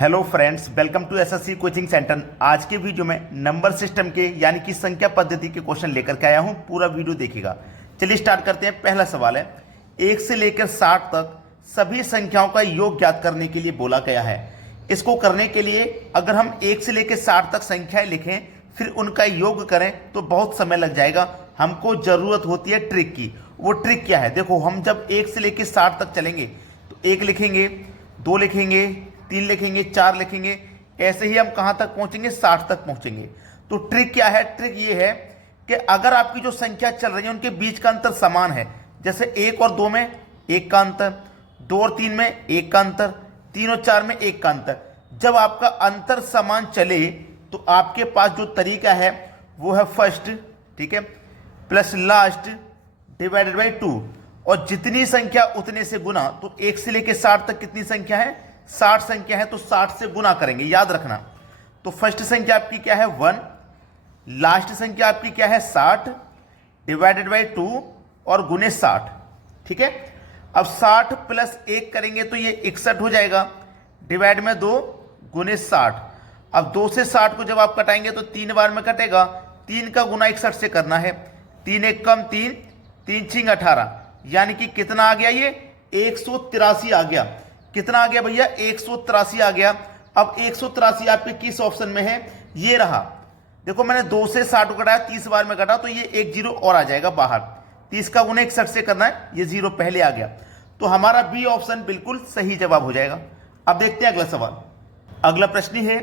Hello friends, welcome to SSC coaching centre. आज के video में नंबर सिस्टम के यानी कि संख्या पद्धति के क्वेश्चन लेकर के आया हूं। पूरा वीडियो देखिएगा। चलिए स्टार्ट करते हैं। पहला सवाल है, 1 से लेकर 60 तक सभी संख्याओं का योग ज्ञात करने के लिए बोला गया है। इसको करने के लिए अगर हम 1 से लेकर 60 तक संख्याएं लिखें फिर उनका योग करें तो बहुत समय लग जाएगा। हमको जरूरत होती है ट्रिक की। वो ट्रिक क्या है? देखो, हम जब 1 से लेकर 60 तक चलेंगे तो 1 लिखेंगे, 2 लिखेंगे, 3 लिखेंगे, 4 लिखेंगे, ऐसे ही हम कहां तक पहुंचेंगे? 60 तक पहुंचेंगे। तो ट्रिक क्या है? ट्रिक ये है कि अगर आपकी जो संख्या चल रही है उनके बीच का अंतर समान है, जैसे 1 और 2 में 1 का अंतर, 2 और 3 में 1 का अंतर, 3 और 4 में 1 का अंतर, जब आपका अंतर समान चले तो आपके पास जो तरीका है वो है फर्स्ट, ठीक है, प्लस लास्ट डिवाइडेड बाई 2, और जितनी संख्या उतने से गुना। तो 1 से लेकर 60 तक कितनी संख्या है? 60 संख्या है, तो 60 से गुना करेंगे, याद रखना। तो फर्स्ट संख्या आपकी क्या है? 1, लास्ट संख्या आपकी क्या है? 60 डिवाइडेड बाई 2 और गुने 60, ठीक है। अब 60 प्लस 1 करेंगे तो ये 61 हो जाएगा, डिवाइड में 2 गुने 60। अब 2 से 60 को जब आप कटाएंगे तो 3 बार में कटेगा, 3 का गुना 61 से करना है। 3 एक कम 3, 3 छिंग 18, यानी कि कितना आ गया? ये 183 आ गया। कितना आ गया भैया? 183 आ गया। अब 183 आपके किस ऑप्शन में है? ये रहा। देखो, मैंने 2 से 60 को कटाया, 30 बार में कटा, तो ये एक जीरो और आ जाएगा बाहर। 30 का गुना 61 से करना है, ये जीरो पहले आ गया। तो हमारा बी ऑप्शन बिल्कुल सही जवाब हो जाएगा। अब देखते हैं अगला सवाल। अगला प्रश्न है,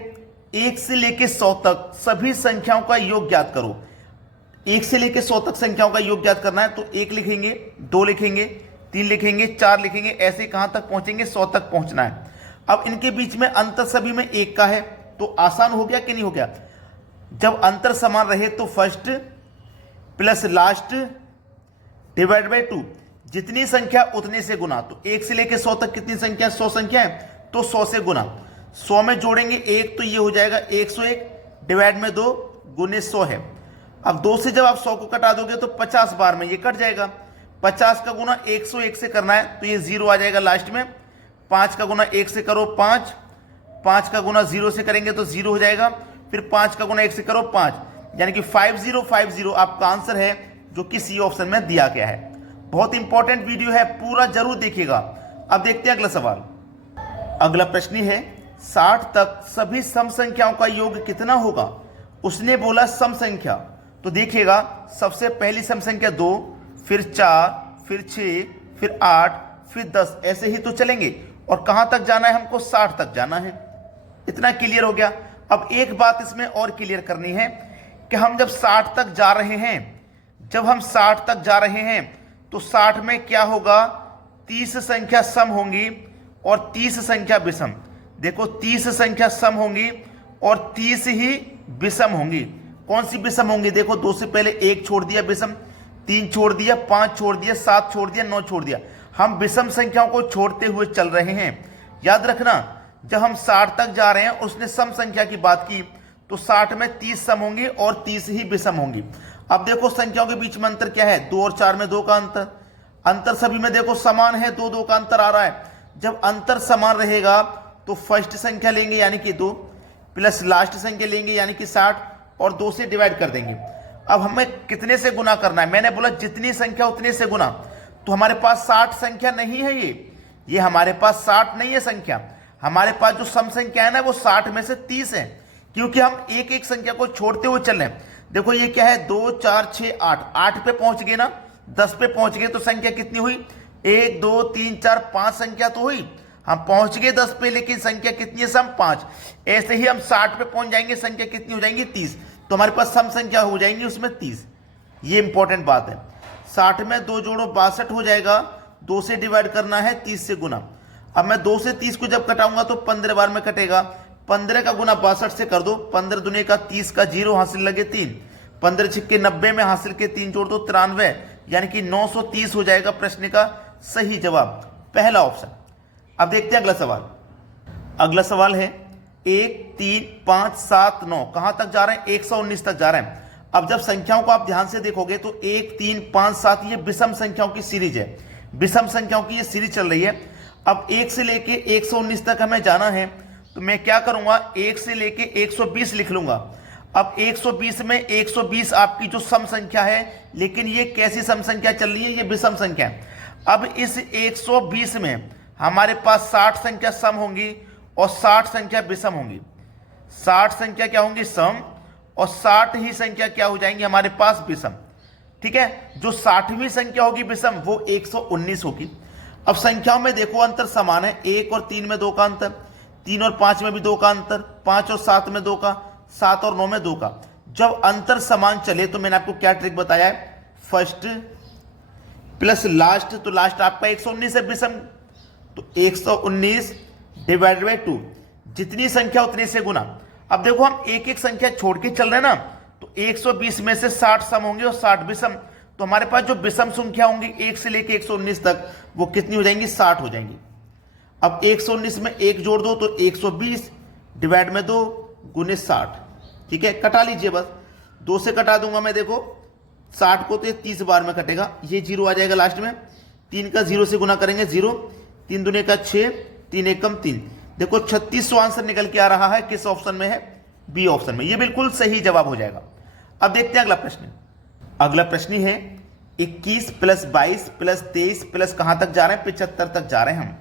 1 से लेकर 100 तक सभी संख्याओं का योग ज्ञात करो। 1 से लेकर 100 तक संख्याओं का योग ज्ञात करना है तो 1 लिखेंगे, 2 लिखेंगे, 3 लिखेंगे, 4 लिखेंगे, ऐसे कहां तक पहुंचेंगे? 100 तक पहुंचना है। अब इनके बीच में अंतर सभी में 1 का है, तो आसान हो गया कि नहीं हो गया? जब अंतर समान रहे तो first plus last divide by 2, जितनी संख्या उतने से गुना। तो 1 से लेकर 100 तक कितनी संख्या? 100 संख्या है, तो 100 से गुना। 100 में जोड़ेंगे 1 तो ये हो जाएगा 101 डिवाइड में 2 गुने 100 है। अब 2 से जब आप 100 को कटा दोगे तो 50 बार में ये कट जाएगा। 50 का गुना 101 से करना है तो ये 0 आ जाएगा लास्ट में। 5 का गुना 1 से करो 5, 5 का गुना 0 से करेंगे तो 0 हो जाएगा। फिर 5 का गुना 1 से करो 5, यानी कि 5050 आपका आंसर है, जो कि सी ऑप्शन में दिया गया है। बहुत इंपॉर्टेंट वीडियो है, पूरा जरूर देखिएगा। अब देखते हैं अगला सवाल। अगला प्रश्न है, 60 तक सभी सम संख्याओं का योग कितना होगा? उसने बोला सम संख्या। तो देखिएगा, सबसे पहली सम संख्या 2, फिर 4, फिर 6, फिर 8, फिर 10, ऐसे ही तो चलेंगे। और कहां तक जाना है हमको? 60 तक जाना है। इतना क्लियर हो गया। अब एक बात इसमें और क्लियर करनी है कि हम जब 60 तक जा रहे हैं, जब हम 60 तक जा रहे हैं तो 60 में क्या होगा? 30 संख्या सम होंगी और 30 संख्या विषम। देखो, 30 संख्या सम होंगी और 30 ही विषम होंगी। कौन सी विषम होंगी? देखो, 2 से पहले 1 छोड़ दिया विषम, 3 छोड़ दिया, 5 छोड़ दिया, 7 छोड़ दिया, 9 छोड़ दिया। हम विषम संख्याओं को छोड़ते हुए चल रहे हैं। याद रखना, जब हम 60 तक जा रहे हैं, उसने सम संख्या की बात की, तो 60 में 30 सम होंगी और 30 ही विषम होंगी। अब देखो, संख्याओं के बीच में अंतर क्या है? 2 और 4 में 2 का अंतर। अंतर सभी में देखो समान है, 2 का अंतर आ रहा है। जब अंतर समान रहेगा तो फर्स्ट संख्या लेंगे यानी कि 2, प्लस लास्ट संख्या लेंगे यानी कि 60, और 2 से डिवाइड कर देंगे। अब हमें कितने से गुना करना है? मैंने बोला जितनी संख्या उतने से गुना। तो हमारे पास 60 संख्या नहीं है, ये हमारे पास 60 नहीं है संख्या। हमारे पास जो सम संख्या है ना, वो 60 में से 30 है, क्योंकि हम एक एक संख्या को छोड़ते हुए चल रहे हैं। देखो, ये क्या है? 2 4 6 8, 8 पे पहुंच गए ना, 10 पे पहुंच गए तो संख्या कितनी हुई? 1 2 3 4 5 संख्या तो हुई। हम पहुंच गए 10 पे, लेकिन संख्या कितनी है? सम 5। ऐसे ही हम 60 पे पहुंच जाएंगे, संख्या कितनी हो जाएंगी? 30। तो हमारे पास सम संख्या हो जाएंगी उसमें 30। ये इंपॉर्टेंट बात है। 60 में 2 जोड़ो 62 हो जाएगा, 2 से डिवाइड करना है, 30 से गुना। अब मैं 2 से 30 को जब कटाऊंगा तो 15 बार में कटेगा। 15 का गुना 62 से कर दो, 15 दुने का 30 का 0 हासिल लगे 3, 15 छिक्के 90 में हासिल के 3 जोड़ दो 93, यानी कि 930 हो जाएगा प्रश्न का सही जवाब, पहला ऑप्शन। अब देखते हैं अगला सवाल। अगला सवाल है, 1 3 5 7 9 कहां तक जा रहे हैं? 119 तक जा रहे हैं। अब जब संख्याओं को आप ध्यान से देखोगे तो 1 3 5 7 ये विषम संख्याओं की सीरीज है, विषम संख्याओं की ये सीरीज चल रही है। अब 1 से लेके 119 तक हमें जाना है, तो मैं क्या करूंगा, 1 से लेके 120 लिख लूंगा। अब 120 में 120 आपकी जो सम संख्या है, लेकिन ये कैसी सम संख्या चल रही है, ये विषम संख्या है। अब इस 120 में हमारे पास 60 संख्या सम होंगी और 60 संख्या विषम होंगी। 60 संख्या क्या होंगी, सम, और 60 ही संख्या क्या हो जाएंगी हमारे पास, विषम। ठीक है, जो 60वीं संख्या होगी विषम वो 119 होगी। अब संख्याओं में देखो अंतर समान है, 1 और 3 में 2 का अंतर, 3 और 5 में भी 2 का अंतर, 5 और 7 में 2 का, 7 और 9 में 2 का। जब अंतर समान चले तो मैंने आपको क्या ट्रिक बताया है, फर्स्ट प्लस लास्ट, तो लास्ट आपका 119 है विषम, तो 119 डिवाइडेड बाई 2, जितनी संख्या उतने से गुना। अब देखो हम एक एक संख्या छोड़ के चल रहे हैं ना, तो 120 में से 60 सम होंगे और 60 विषम, तो हमारे पास जो विषम संख्या होंगी 1 से लेके 119 तक वो कितनी हो जाएंगी, 60 हो जाएंगी। अब 119 में 1 जोड़ दो तो 120 डिवाइड में 2 गुने 60। ठीक है, कटा लीजिए, बस 2 से कटा दूंगा मैं, देखो 60 को तो 30 बार में कटेगा, ये 0 आ जाएगा लास्ट में। 3 का 0 से गुना करेंगे 0, 3 दूने का 6, 3 एकम 3, देखो 3600 आंसर निकल के आ रहा है। किस ऑप्शन में है, बी ऑप्शन में। ये बिल्कुल सही जवाब हो जाएगा। अब देखते हैं अगला प्रश्न। अगला प्रश्न है 21 प्लस 22 प्लस 23 प्लस कहां तक जा रहे हैं, 75 तक जा रहे हैं हम।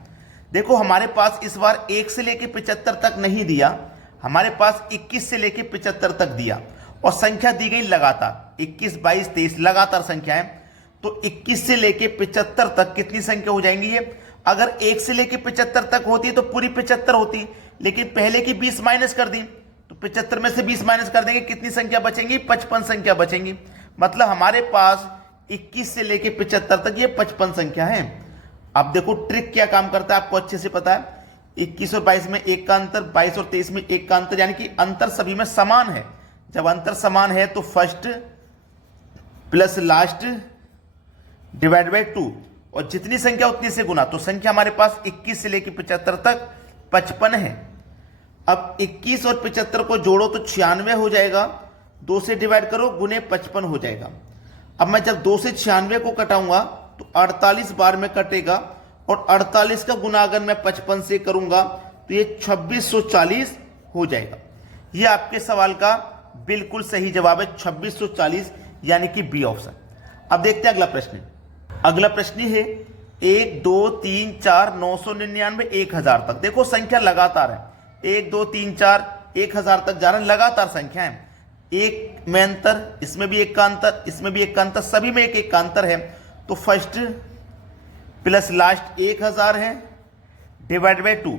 देखो हमारे पास इस बार 1 से लेके 75 तक नहीं दिया, हमारे पास 21 से लेके 75 तक दिया और संख्या दी गई लगातार, 21 22 23 लगातार संख्या है। तो 21 से लेके 75 तक कितनी संख्या हो जाएंगी ये, अगर 1 से लेके 75 तक होती तो पूरी 75 होती, लेकिन पहले की 20 माइनस कर दी, तो 75 में से 20 माइनस कर देंगे, कितनी संख्या बचेंगी, 55 संख्या बचेंगी। मतलब हमारे पास 21 से लेके 75 तक ये 55 संख्या है। अब देखो ट्रिक क्या काम करता है, आपको अच्छे से पता है। 21 और 22 में 1 का अंतर, 22 और 23 में 1 का अंतर, यानी कि अंतर सभी में समान है। जब अंतर समान है तो first plus last divide by 2, और जितनी संख्या उतनी से गुना। तो संख्या हमारे पास 21 से लेकर 75 तक 55 है। अब 21 और 75 को जोड़ो तो 96 हो जाएगा, 2 से डिवाइड करो गुने 55 हो जाएगा। अब मैं जब 2 से 96 को कटाऊंगा तो 48 बार में कटेगा, और 48 का गुना अगर मैं 55 से करूंगा तो ये 2640 हो जाएगा। ये आपके सवाल का बिल्कुल सही जवाब है, 2640, यानी कि बी ऑप्शन। अब देखते हैं अगला प्रश्न। अगला प्रश्न है 1 2 3 4 999 1000 तक। देखो संख्या लगातार है, 1 2 3 4 1000 तक जा रहे हैं, लगातार संख्या है। एक में अंतर, इसमें भी एक का अंतर, इसमें भी एक का अंतर, सभी में एक एक का अंतर है। तो फर्स्ट प्लस लास्ट 1000 है डिवाइड बाई 2,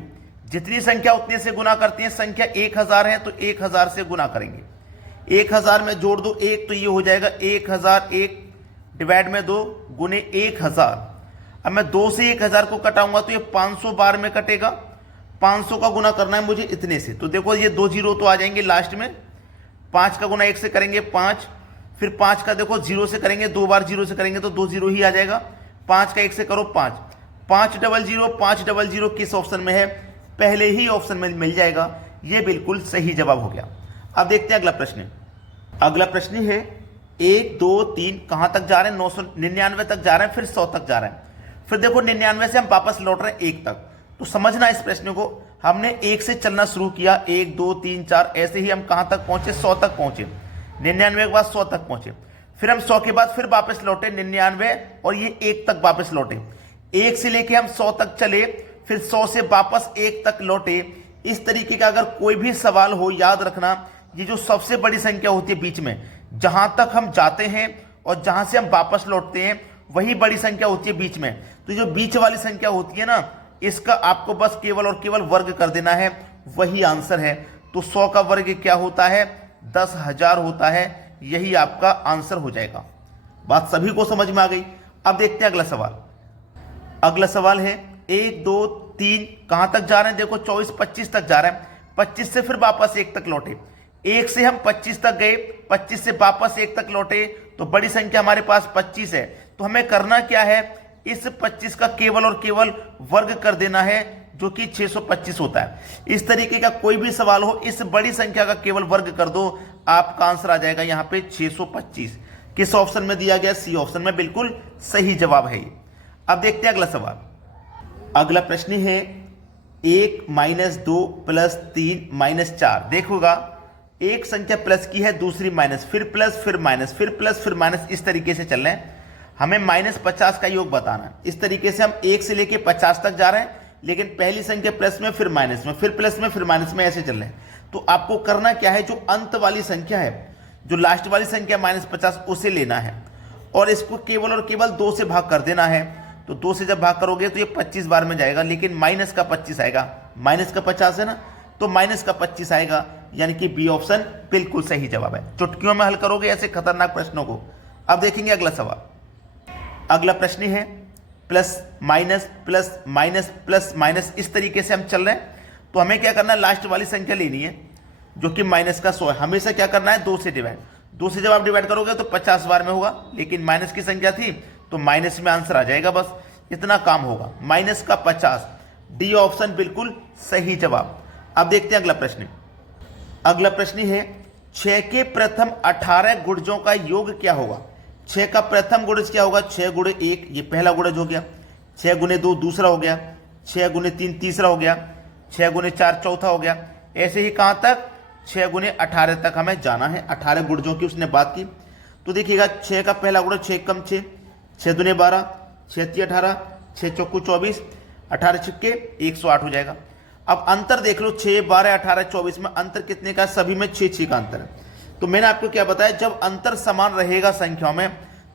जितनी संख्या उतने से गुना करती है। संख्या 1000 है तो 1000 से गुना करेंगे, 1000 में जोड़ दो 1 तो ये हो जाएगा 1001 डिवाइड में 2 गुने 1000। अब मैं 2 से 1000 को कटाऊंगा तो ये 500 बार में कटेगा, 500 का गुना करना है मुझे इतने से। तो देखो ये 2 जीरो तो आ जाएंगे लास्ट में, 5 का गुना 1 से करेंगे 5, फिर 5 का देखो 0 से करेंगे, 2 बार 0 से करेंगे तो 2 जीरो ही आ जाएगा। 5 का 1 से करो 5, 500 500 किस ऑप्शन में है, पहले ही ऑप्शन में मिल जाएगा। ये बिल्कुल सही जवाब हो गया। अब देखते हैं अगला प्रश्न। अगला प्रश्न है 1 2 3 कहां तक जा रहे हैं, 999 तक जा रहे हैं, फिर 100 तक जा रहे हैं। फिर देखो 99 से हम वापस लौट रहे हैं 1 तक। तो समझना इस प्रश्न को, हमने 1 से चलना शुरू किया, 1 2 3 4, ऐसे ही हम कहां तक पहुंचे, 100 तक पहुंचे। 99 के बाद 100 तक पहुंचे, फिर हम 100 के बाद फिर वापस लौटे 99 और ये 1 तक वापस लौटे। 1 से लेके हम 100 तक चले, फिर 100 से वापस 1 तक लौटे। इस तरीके का अगर कोई भी सवाल हो, याद रखना ये जो सबसे बड़ी संख्या होती है बीच में, जहां तक हम जाते हैं और जहां से हम वापस लौटते हैं वही बड़ी संख्या होती है बीच में। तो जो बीच वाली संख्या होती है ना, इसका आपको बस केवल और केवल वर्ग कर देना है, वही आंसर है। तो 100 का वर्ग क्या होता है, 10,000 होता है। यही आपका आंसर हो जाएगा। बात सभी को समझ में आ गई। अब देखते हैं अगला सवाल। अगला सवाल है 1 2 3 कहां तक जा रहे हैं, देखो 24 25 तक जा रहे हैं। 25 से फिर वापस 1 तक लौटे, 1 से हम 25 तक गए, 25 से वापस 1 तक लौटे, तो बड़ी संख्या हमारे पास 25 है। तो हमें करना क्या है, इस 25 का केवल और केवल वर्ग कर देना है, जो कि 625 होता है। इस तरीके का कोई भी सवाल हो, इस बड़ी संख्या का केवल वर्ग कर दो, आपका आंसर आ जाएगा यहां पे 625। किस ऑप्शन में दिया गया, सी ऑप्शन में, बिल्कुल सही जवाब है ये। अब देखते हैं अगला सवाल। अगला प्रश्न है 1 - 2 + 3 - 4। देखोगा एक संख्या प्लस की है, दूसरी माइनस, फिर प्लस, फिर माइनस, फिर प्लस, फिर माइनस, इस तरीके से चल रहे हैं। हमें -50 का योग बताना है। इस तरीके से हम 1 से लेके 50 तक जा रहे हैं, लेकिन पहली संख्या प्लस में, फिर माइनस में, फिर प्लस में, फिर माइनस में, ऐसे चल रहे हैं। तो आपको करना क्या है, जो अंत वाली संख्या है, जो लास्ट वाली संख्या -50, उसे लेना है और इसको केवल और केवल 2 से भाग कर देना है। तो 2 से जब भाग करोगे तो ये 25 बार में जाएगा, लेकिन माइनस का 25 आएगा। माइनस का 50 है ना, तो माइनस का 25 आएगा, यानी कि बी ऑप्शन बिल्कुल सही जवाब है। चुटकियों में हल करोगे ऐसे खतरनाक प्रश्नों को। अब देखेंगे अगला सवाल। अगला प्रश्न है plus minus plus minus plus minus, इस तरीके से हम चल रहे हैं। तो हमें क्या करना है, लास्ट वाली संख्या लेनी है जो कि माइनस का 100 है। हमेशा क्या करना है, 2 से डिवाइड। 2 से जब आप डिवाइड करोगे तो 50 बार में होगा, लेकिन माइनस की संख्या थी तो माइनस में आंसर आ जाएगा, बस इतना काम होगा। माइनस का 50, डी ऑप्शन बिल्कुल सही जवाब। अब देखते हैं अगला प्रश्न। अगला प्रश्न है 6 के प्रथम 18 गुणजों का योग क्या होगा। 6 का प्रथम गुणज क्या होगा, 6 × 1 ये पहला गुणज हो गया, 6 × 2 दूसरा हो गया, 6 × 3 तीसरा हो गया, 6 × 4 चौथा हो गया। ऐसे ही कहाँ तक, 6 × 18 तक हमें जाना है। 18 गुणजों की उसने बात की। तो देखिएगा 6 का पहला गुणज 6 कम 6, 6 दूने 12, 6 × 3 18, 6 चौकू 24, 18 छिक्के 108 हो जाएगा। अब अंतर देख लो, 6 12 18 24 में अंतर कितने का, सभी में 6 का अंतर है। तो मैंने आपको क्या बताया, जब अंतर समान रहेगा संख्याओं में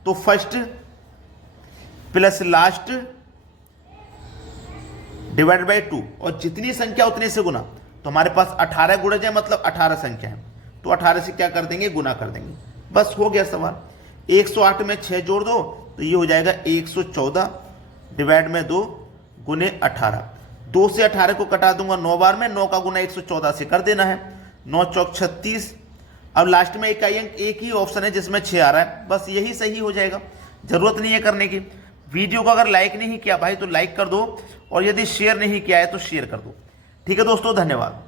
तो first plus last divide by 2, और जितनी संख्या उतने से गुना। तो हमारे पास 18 गुणज है, मतलब 18 संख्या है, तो 18 से क्या कर देंगे, गुना कर देंगे, बस हो गया सवाल। 108 में 6 जोड़ दो तो ये हो जाएगा 114 डिवाइड में 2 गुने 18। 2 से 18 को कटा दूंगा 9 बार में, 9 का गुना 114 से कर देना है, 9 चौक 36। अब लास्ट में इकाई अंक एक ही ऑप्शन है जिसमें 6 आ रहा है, बस यही सही हो जाएगा, जरूरत नहीं है करने की। वीडियो को अगर लाइक नहीं किया भाई तो लाइक कर दो, और यदि शेयर नहीं किया है तो शेयर कर दो। ठीक है दोस्तों, धन्यवाद।